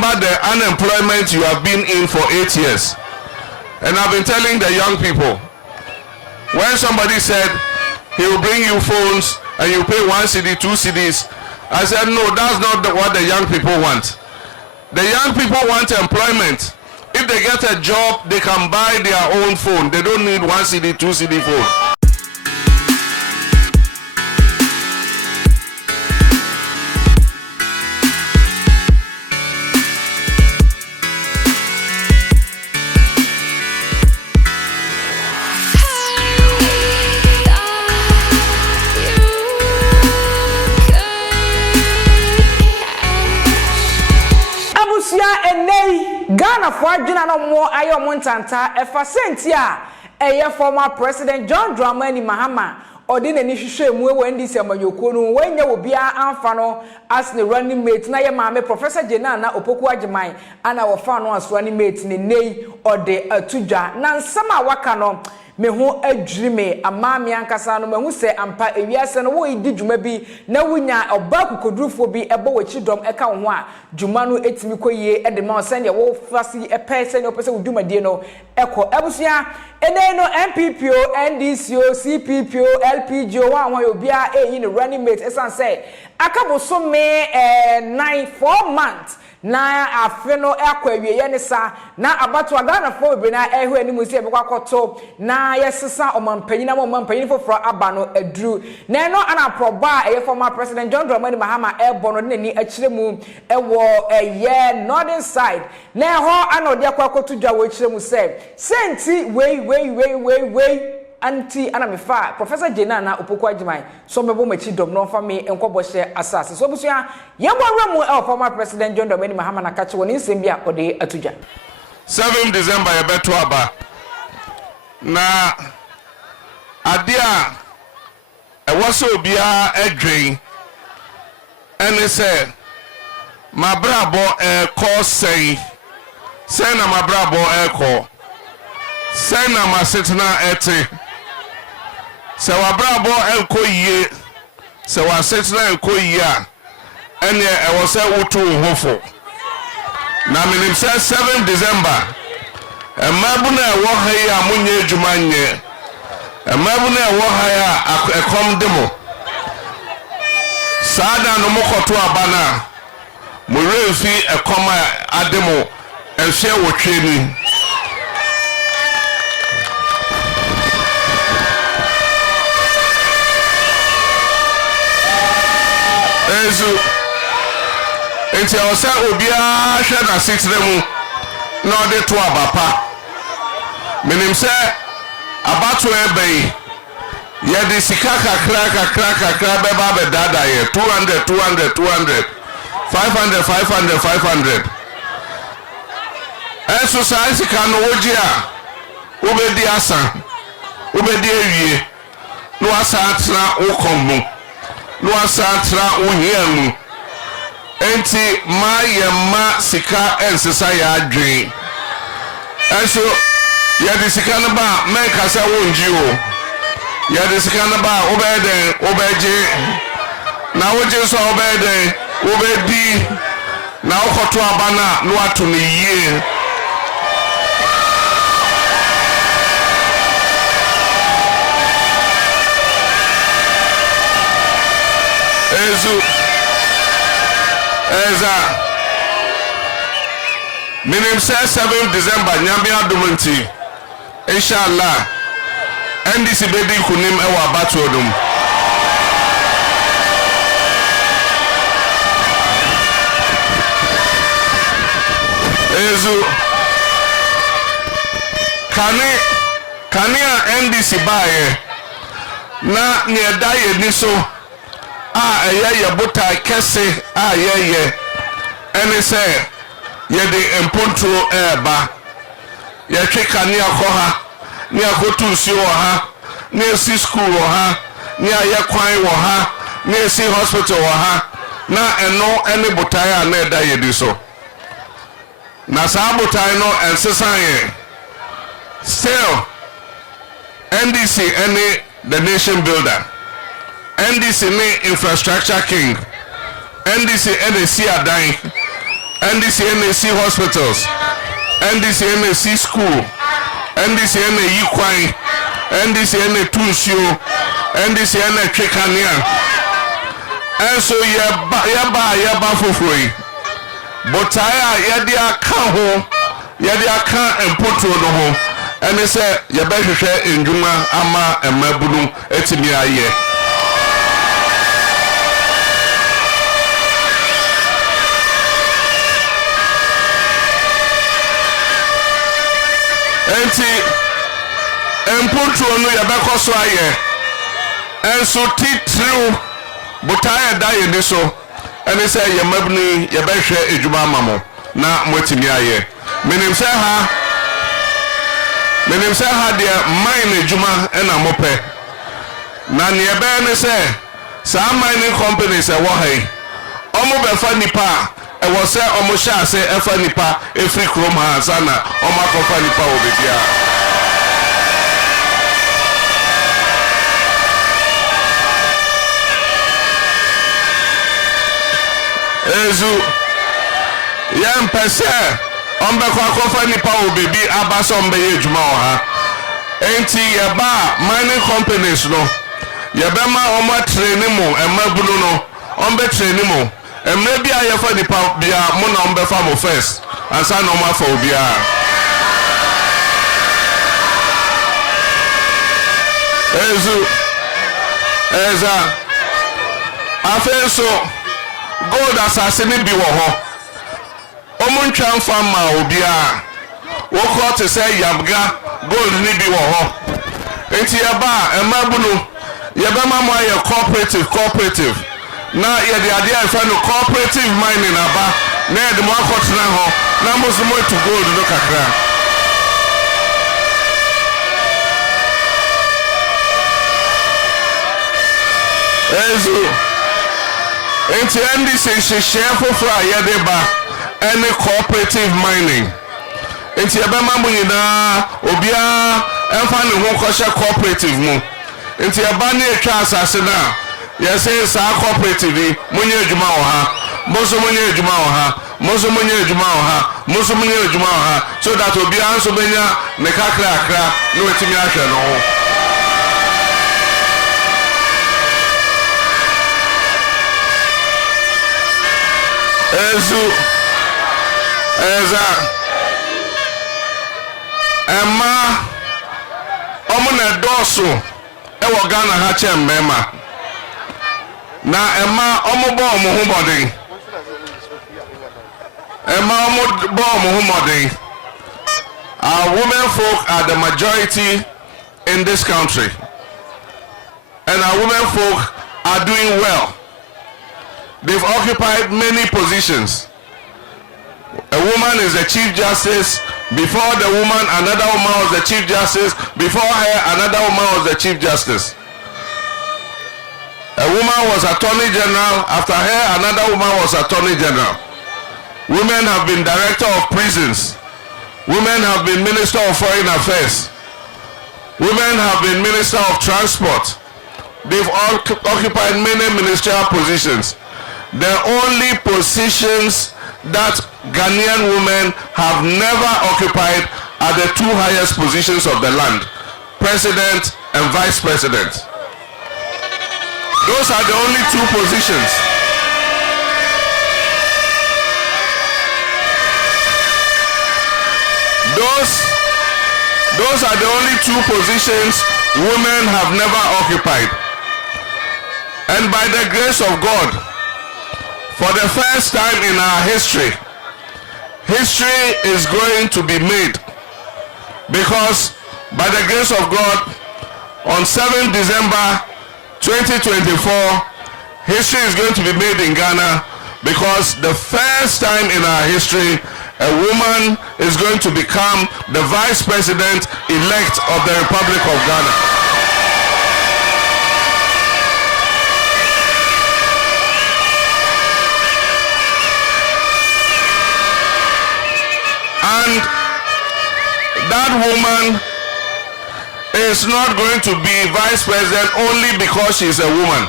remember the unemployment you have been in for 8 years. And I've been telling the young people, when somebody said he will bring you phones and you pay 1 CD, 2 CDs, I said, no, that's not what the young people want. The young people want employment. If they get a job, they can buy their own phone. They don't need 1 CD, 2 CD phone. Ghana for adwina no mo ayo mo ntanta efa senti a eye former president John Dramani Mahama odi na ni hwehwe mu ewo ndisi amanyoko no wanya obi amfa no as the running mate na ye maame Professor na Opoku agiman ana wo fa no as running mate ne nei ode atudwa na nsama waka no me ho adwirime amaame ankasa no mehu se ampa ewiase no wo idi dwuma bi na wunya obaku kodurufo bi ebo wachi dom eka wo ho a dwuma no etimi koyie ede ma osen de wo fasi epese ne opese wudumadie no eko ebusia ene no MPPO NDCO CPPO LPGO wa ho obia eyi ne running mate esan say akaboso me 4 months na afeno ekwa wiye ne sa na abato Ghana fo be na ehu animu se be kwakoto na yesesa omampanyina mo omampanyina foforo aba no aduru na no ana proba eye former president John Dramani Mahama ebo no ni akiremu ewo eye northern side na ho ana odi akwakoto dwa wo akiremu se senti wey anti ana mefa Professor na Opoku agiman so mebo machi dom no fa me enkobo hye asase so busua yebowra mu former president John Dramani Mahama na kache woni nsem bia ode atudwa 7 December yebeto aba na adia ewoso obia edwen ene se mabrabo ko sei na mabrabo ko sei na masetna ete se wabrabo enkoyie se wasetna enkoyie a ene ewo se wotu hofo na minim se 7 December emabu na ewo ha ya munye adwuma nye emabu na ewo ha ya ekom demo sada no mokoto abana mo refi ekom ademo ehwe wotweni Ezu enti osa obia hwe na 6 demu na ode to abapa menim se abato ebe ye de sika kakra beba be dada ye 200 500 eso sai sika no woji a obedi asa obedi ewie no asa atra ukomu no asatra ohiamu enti ma yema sika ensesa ya adwen enso ya de sika no ba men kasa wonji o ya de sika no ba obeden obeje na woje so obeden obedi na okoto abana no ato ne yie Ezu Eza minim se 7 December nyame adomanti inshallah NDC bedi kunim ewa batu odum Ezu kani a NDC baye na ne daye ni so eye bota kese ye ene se ye de empontro eba ye tweka ni akoha ni akotu nsi wo ha ni esi school wo ha ni aye kwan wo ha ni esi hospital wo ha na eno ene botai a na eda ye di so na sa botai no ensesa ye still NDC ene the nation builder NDC ne infrastructure king NDC NDC adan NDC hospitals, NDC school, NDC Yikwan, NDC Tunsio, NDC Chekania. And so yaba fufui. But yadi akaho, yadi aka empoto no ho. And they say yabehwe enjuma ama emabunu etimi aye. Enti empoto no yabekoso aye. Enso titru botaya da ye ni so. And they say yamabuni yabehwe ejuma mamo na mwetimi aye. Menim say ha dia mine ejuma ena mope. Na niebe ne say some mining companies e wo hai. Omo be fa nipa e wo say omo sha say e fa nipa e free chrome ha sana omo akofa nipa obebia. Ezu yam pese ombe kwa akofa nipa obebi abaso ombe ye ejuma ha. Enti yeba mining companies no yebema omo training mo emabulu no ombe training mo emre bia yefa nipa bia mo na ombe fa mo first ansa na omo afa obia. Ezu eza afenso gold assassin bi wo ho omo ntwa mfa ma obia wo ko te say yabga gold ni bi wo ho enti yeba emabulu yebema mo aye cooperative na ye de ade afa no cooperative mining aba na ye de mo akotena ho na mo so mo to gold no kakra. Ezu enti NDC share for ye de ba any cooperative mining. Enti yebema mo nyina obia emfa ne ho ko share cooperative mu. Enti yeba na etwa asase na yese sa cooperative munye ejuma wo ha moso munye ejuma wo ha moso munye ejuma wo ha moso munye ejuma wo ha so that obia anso benya ne kakra akra no etimi ahwe no ho. Ezu eza Emma omuna doso ewo Ghana ha chemmema na Emma omobo omuhumodin Emma omobo omuhumodin. Our women folk are the majority in this country and our women folk are doing well. They've occupied many positions. A woman is the Chief Justice. Before the woman, another woman was the Chief Justice. Before her, another woman was the Chief Justice. A woman was Attorney General. After her, another woman was Attorney General. Women have been Director of Prisons. Women have been Minister of Foreign Affairs. Women have been Minister of Transport. They've occupied many ministerial positions. The only positions that Ghanaian women have never occupied are the two highest positions of the land, President and Vice President. Those are the only two positions. Those are the only two positions women have never occupied. And by the grace of God, for the first time in our history is going to be made, because by the grace of God, on 7 December 2024, history is going to be made in Ghana, because the first time in our history, a woman is going to become the Vice President elect of the Republic of Ghana. And that woman is not going to be vice president only because she's a woman.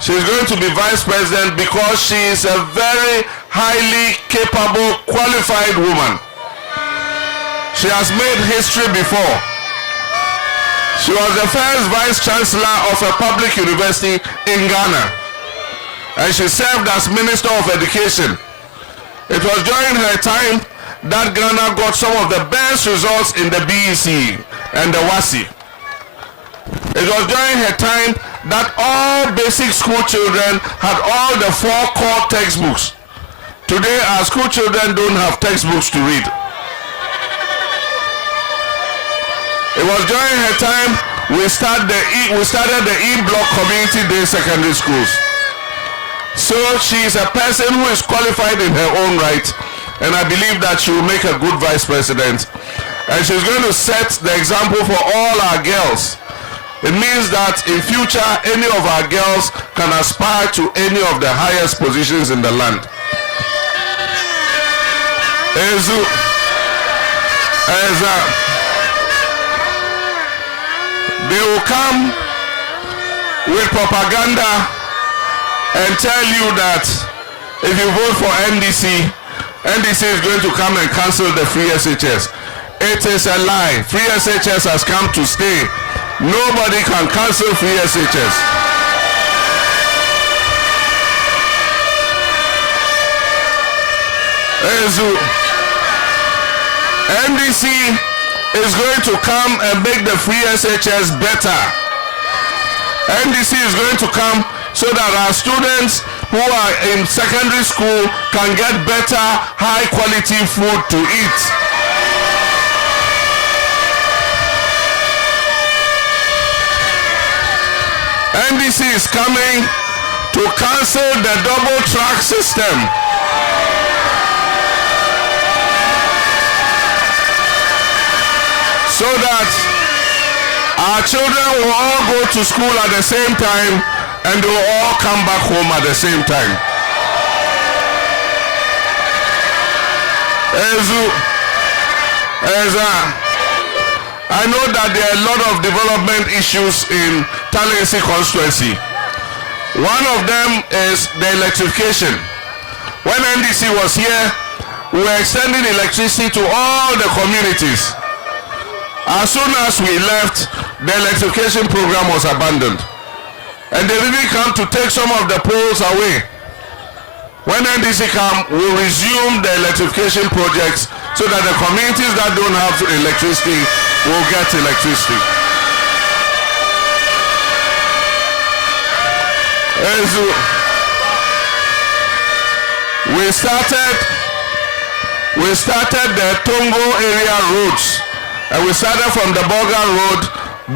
She's going to be vice president because she is a very highly capable, qualified woman. She has made history before. She was the first vice chancellor of a public university in Ghana, and she served as Minister of Education. It was during her time that Ghana got some of the best results in the BEC and the WASI. It was during her time that all basic school children had all the 4 core textbooks. Today, our school children don't have textbooks to read. It was during her time we started the E-Block Community Day Secondary Schools. So she is a person who is qualified in her own right, and I believe that she will make a good vice president. And she's going to set the example for all our girls. It means that in future, any of our girls can aspire to any of the highest positions in the land. They will come with propaganda and tell you that if you vote for NDC is going to come and cancel the free SHS. It is a lie. Free SHS has come to stay. Nobody can cancel free SHS. NDC is going to come and make the free SHS better. NDC is going to come so that our students who are in secondary school can get better, high quality food to eat. NDC is coming to cancel the double track system. So that our children will all go to school at the same time and they will all come back home at the same time. I know that there are a lot of development issues in Talensi constituency. One of them is the electrification. When NDC was here, we were extending electricity to all the communities. As soon as we left, the electrification program was abandoned. And they really come to take some of the poles away. When NDC come, we'll resume the electrification projects so that the communities that don't have electricity will get electricity. We started the Tongo area roads. And we started from the Bolga Road,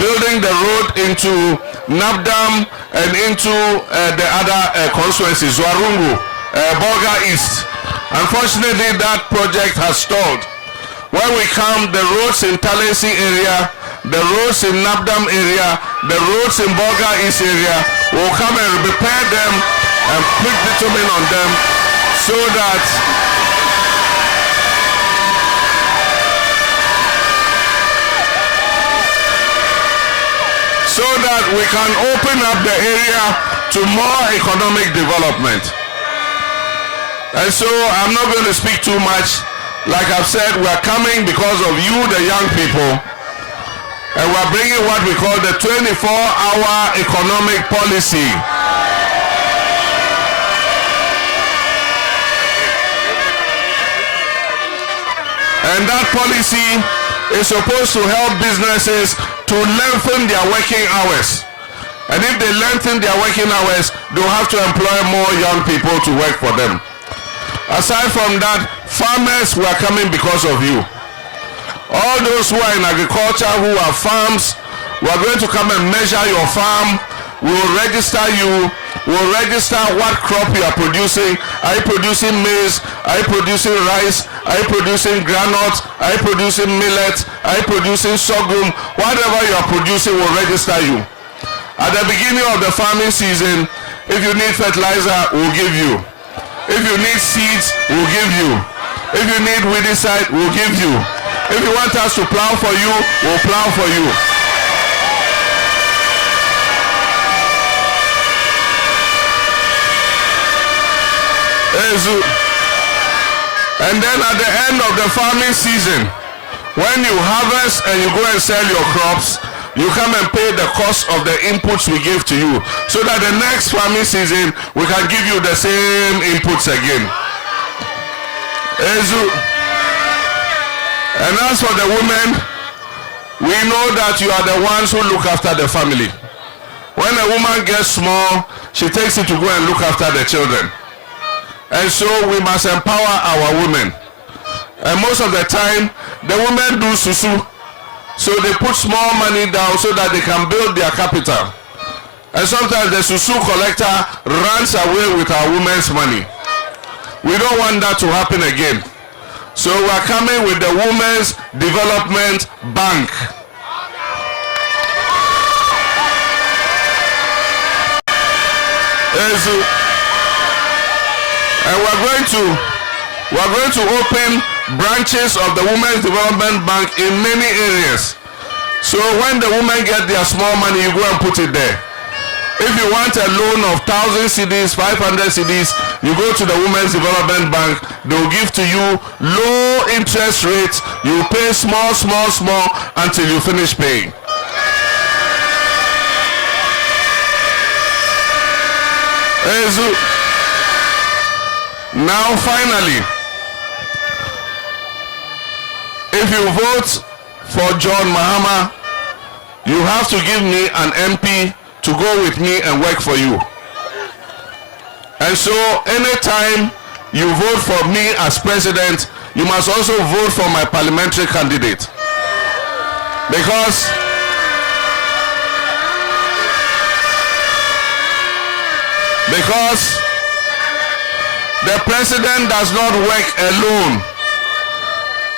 building the road into Nabdam and into the other constituencies, Zwarungu, Bolga East. Unfortunately, that project has stalled. When we come, the roads in Talensi area, the roads in Nabdam area, the roads in Bolga East area, will come and repair them and put bitumen on them so that we can open up the area to more economic development. And so I'm not going to speak too much. Like I've said, we're coming because of you, the young people, and we're bringing what we call the 24-hour economic policy. And that policy is supposed to help businesses to lengthen their working hours. And if they lengthen their working hours, they'll have to employ more young people to work for them. Aside from that, farmers were coming because of you. All those who are in agriculture, who have farms, we are going to come and measure your farm. We will register you. We will register what crop you are producing. Are you producing maize? Are you producing rice? Are you producing granules? Are you producing millet? Are you producing sorghum? Whatever you are producing, we'll register you. At the beginning of the farming season, if you need fertilizer, we'll give you. If you need seeds, we'll give you. If you need weedicide, we'll give you. If you want us to plow for you, we'll plow for you. And then at the end of the farming season, when you harvest and you go and sell your crops, you come and pay the cost of the inputs we give to you, so that the next farming season we can give you the same inputs again. And as for the women, we know that you are the ones who look after the family. When a woman gets small, she takes it to go and look after the children. And so we must empower our women. And most of the time, the women do susu. So they put small money down so that they can build their capital. And sometimes the susu collector runs away with our women's money. We don't want that to happen again. So we are coming with the Women's Development Bank. And we're going to open branches of the Women's Development Bank in many areas. So when the women get their small money, you go and put it there. If you want a loan of 1,000 cedis, 500 cedis, you go to the Women's Development Bank. They will give to you low interest rates. You pay small until you finish paying. Now finally, if you vote for John Mahama, you have to give me an MP to go with me and work for you. And so anytime you vote for me as president, you must also vote for my parliamentary candidate. Because the president does not work alone.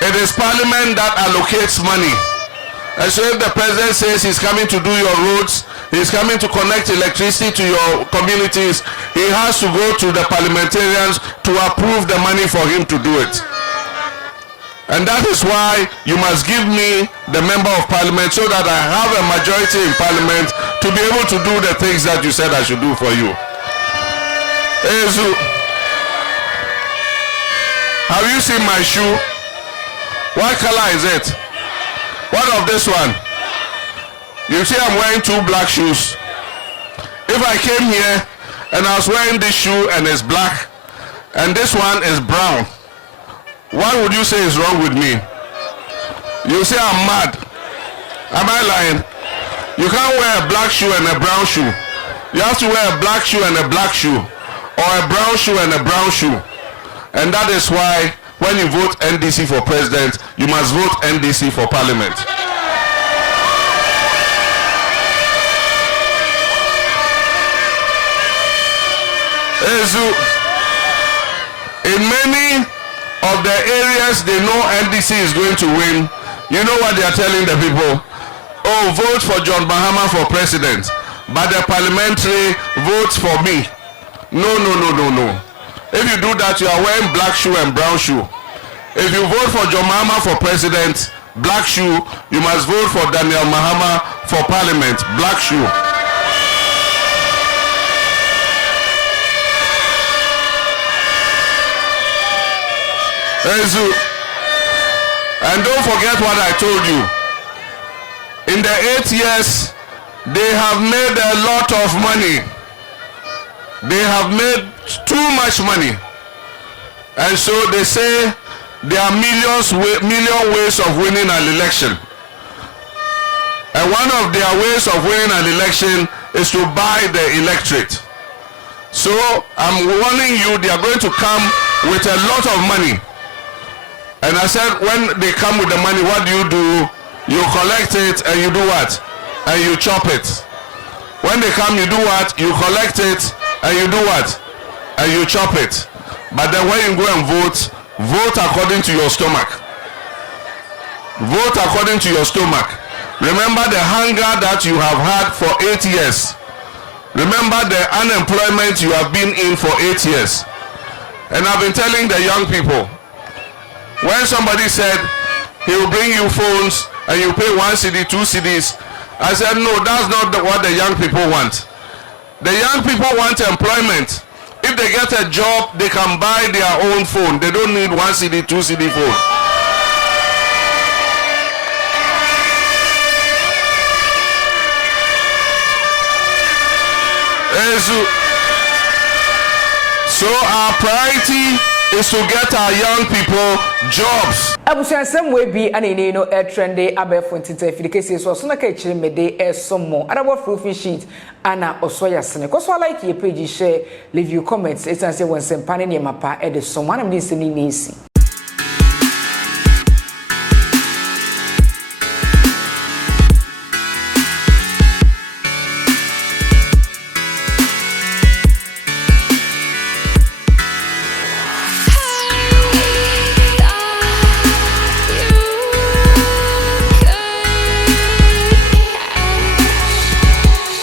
It is parliament that allocates money. And so if the president says he's coming to do your roads, he's coming to connect electricity to your communities, he has to go to the parliamentarians to approve the money for him to do it. And that is why you must give me the member of parliament, so that I have a majority in parliament to be able to do the things that you said I should do for you. Have you seen my shoe? What color is it? What of this one? You see I'm wearing two black shoes. If I came here and I was wearing this shoe and it's black and this one is brown, what would you say is wrong with me? You say I'm mad. Am I lying? You can't wear a black shoe and a brown shoe. You have to wear a black shoe and a black shoe, or a brown shoe and a brown shoe. And that is why when you vote NDC for president, you must vote NDC for parliament. In many of the areas they know NDC is going to win, you know what they are telling the people? Oh, vote for John Mahama for president, but the parliamentary votes for me. No. If you do that, you are wearing black shoe and brown shoe. If you vote for John Mahama for president, black shoe, you must vote for Daniel Mahama for parliament, black shoe. And don't forget what I told you. In the 8 years, they have made a lot of money. They have made too much money. And so they say there are million ways of winning an election. And one of their ways of winning an election is to buy the electorate. So I'm warning you, they are going to come with a lot of money. And I said, when they come with the money, what do? You collect it and you do what? And you chop it. When they come, you do what? You collect it and you do what? And you chop it. But then when you go and vote, vote according to your stomach. Vote according to your stomach. Remember the hunger that you have had for 8 years. Remember the unemployment you have been in for 8 years. And I've been telling the young people, when somebody said he will bring you phones and you pay 1 CD, 2 CDs, I said, no, that's not what the young people want. The young people want employment. If If they get a job, they can buy their own phone. They don't need 1 CD, 2 CD phone. So our priority is to get our young people jobs. Abusuansem we bi anene no trende abefo ntita efidikese so na ka chire mede esomo adabo proofing sheet ana osoya sene ko so like your page share leave your comments etanse wonsem pane ne mapa e de so manam de sene nisi